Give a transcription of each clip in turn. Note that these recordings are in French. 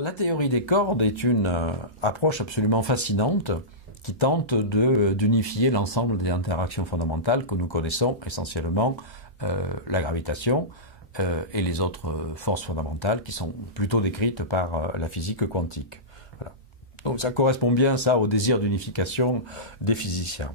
La théorie des cordes est une approche absolument fascinante qui tente d'unifier l'ensemble des interactions fondamentales que nous connaissons, essentiellement la gravitation et les autres forces fondamentales qui sont plutôt décrites par la physique quantique. Voilà. Donc ça correspond bien ça au désir d'unification des physiciens.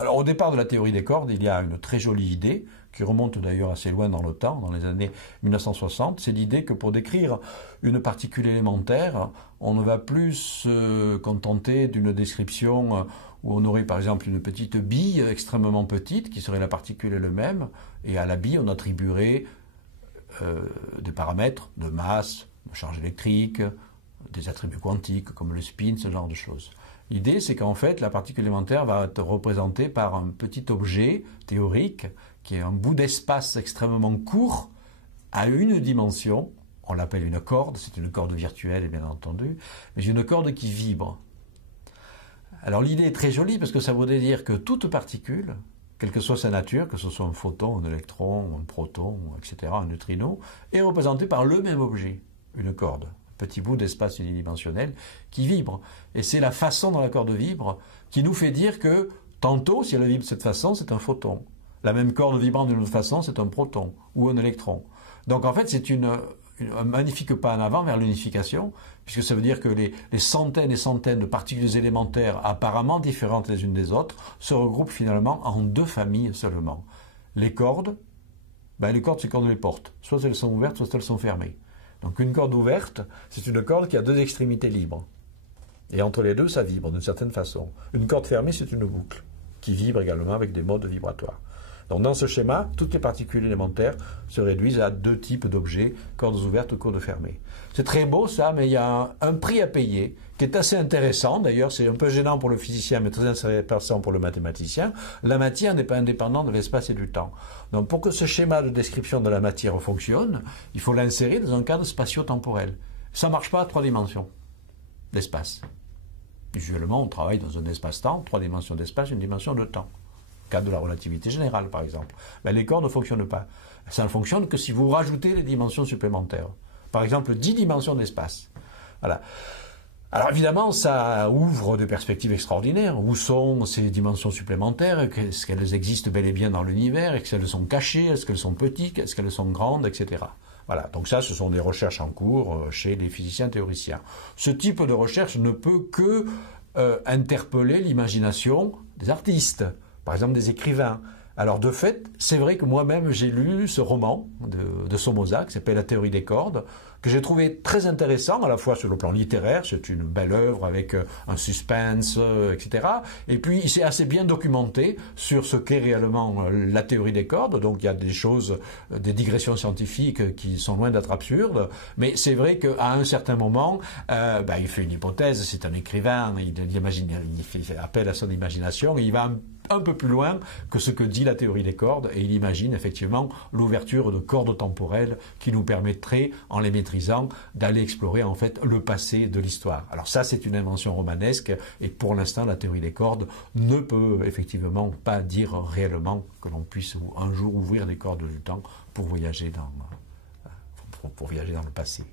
Alors au départ de la théorie des cordes, il y a une très jolie idée, qui remonte d'ailleurs assez loin dans le temps, dans les années 1960, c'est l'idée que pour décrire une particule élémentaire, on ne va plus se contenter d'une description où on aurait par exemple une petite bille extrêmement petite, qui serait la particule elle-même, et à la bille on attribuerait des paramètres de masse, de charge électrique, des attributs quantiques comme le spin, ce genre de choses. L'idée, c'est qu'en fait, la particule élémentaire va être représentée par un petit objet théorique qui est un bout d'espace extrêmement court à une dimension. On l'appelle une corde, c'est une corde virtuelle, bien entendu, mais une corde qui vibre. Alors l'idée est très jolie parce que ça voudrait dire que toute particule, quelle que soit sa nature, que ce soit un photon, un électron, un proton, etc., un neutrino, est représentée par le même objet, une corde. Petit bout d'espace unidimensionnel qui vibre. Et c'est la façon dont la corde vibre qui nous fait dire que tantôt, si elle vibre de cette façon, c'est un photon. La même corde vibrant d'une autre façon, c'est un proton ou un électron. Donc en fait, c'est un magnifique pas en avant vers l'unification, puisque ça veut dire que les centaines et centaines de particules élémentaires apparemment différentes les unes des autres se regroupent finalement en deux familles seulement. Les cordes, c'est quand on les porte. Soit elles sont ouvertes, soit elles sont fermées. Donc une corde ouverte, c'est une corde qui a deux extrémités libres. Et entre les deux, ça vibre d'une certaine façon. Une corde fermée, c'est une boucle, qui vibre également avec des modes vibratoires. Donc dans ce schéma, toutes les particules élémentaires se réduisent à deux types d'objets, cordes ouvertes ou cordes fermées. C'est très beau ça, mais il y a un prix à payer qui est assez intéressant. D'ailleurs, c'est un peu gênant pour le physicien, mais très intéressant pour le mathématicien. La matière n'est pas indépendante de l'espace et du temps. Donc pour que ce schéma de description de la matière fonctionne, il faut l'insérer dans un cadre spatio-temporel. Ça ne marche pas à trois dimensions d'espace. Usuellement, on travaille dans un espace-temps, trois dimensions d'espace, une dimension de temps. Cadre de la relativité générale, par exemple. Les cordes ne fonctionnent pas. Ça ne fonctionne que si vous rajoutez les dimensions supplémentaires. Par exemple, 10 dimensions d'espace. Voilà. Alors évidemment, ça ouvre des perspectives extraordinaires. Où sont ces dimensions supplémentaires? Est-ce qu'elles existent bel et bien dans l'univers? Est-ce qu'elles sont cachées? Est-ce qu'elles sont petites? Est-ce qu'elles sont grandes? Etc. Voilà. Donc ça, ce sont des recherches en cours chez les physiciens théoriciens. Ce type de recherche ne peut que interpeller l'imagination des artistes. Par exemple, des écrivains. Alors, de fait, c'est vrai que moi-même, j'ai lu ce roman de Somoza, qui s'appelle La théorie des cordes, que j'ai trouvé très intéressant, à la fois sur le plan littéraire, c'est une belle œuvre avec un suspense, etc. Et puis, il s'est assez bien documenté sur ce qu'est réellement la théorie des cordes. Donc, il y a des choses, des digressions scientifiques qui sont loin d'être absurdes. Mais c'est vrai qu'à un certain moment, il fait une hypothèse, c'est un écrivain, il fait appel à son imagination, et il va un peu plus loin que ce que dit la théorie des cordes, et il imagine effectivement l'ouverture de cordes temporelles qui nous permettraient, en les maîtrisant, d'aller explorer en fait le passé de l'histoire. Alors ça, c'est une invention romanesque, et pour l'instant, la théorie des cordes ne peut effectivement pas dire réellement que l'on puisse un jour ouvrir des cordes du temps pour voyager dans le passé.